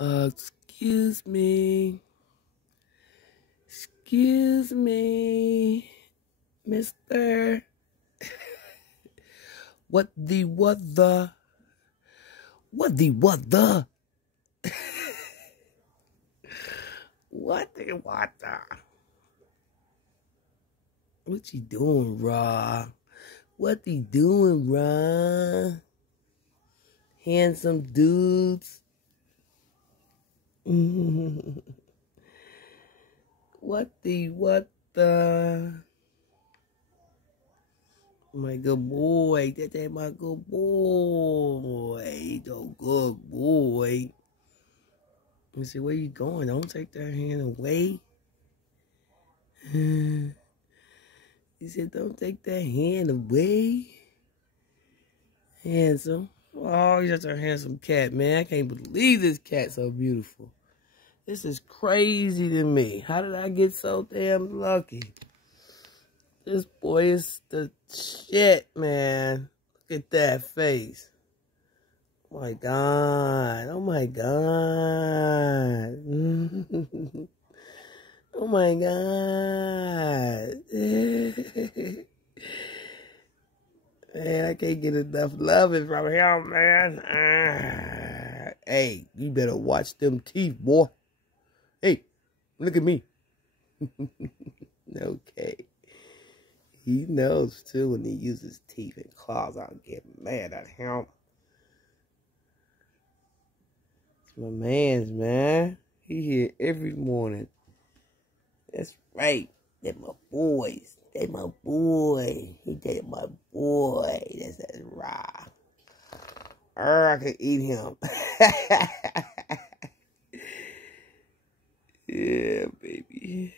Excuse me. Excuse me, mister. What the? What the? What the? What the? What the? What the? What you doing, Raw? What he doing, Raw? Handsome dudes. What the? What the? My good boy. That ain't my good boy. The good boy. I said, where you going? Don't take that hand away. He said, don't take that hand away. Handsome. Oh, he's just a handsome cat, man. I can't believe this cat's so beautiful. This is crazy to me. How did I get so damn lucky? This boy is the shit, man. Look at that face. Oh my God. Oh my God. Oh my God. Man, I can't get enough loving from him, man. Hey, you better watch them teeth, boy. Hey, look at me. Okay. He knows, too, when he uses teeth and claws, I'll get mad at him. It's my man's, man. He here every morning. That's right. They're my boys. They my boy. He did my boy. That's raw. I could eat him. Yeah, baby.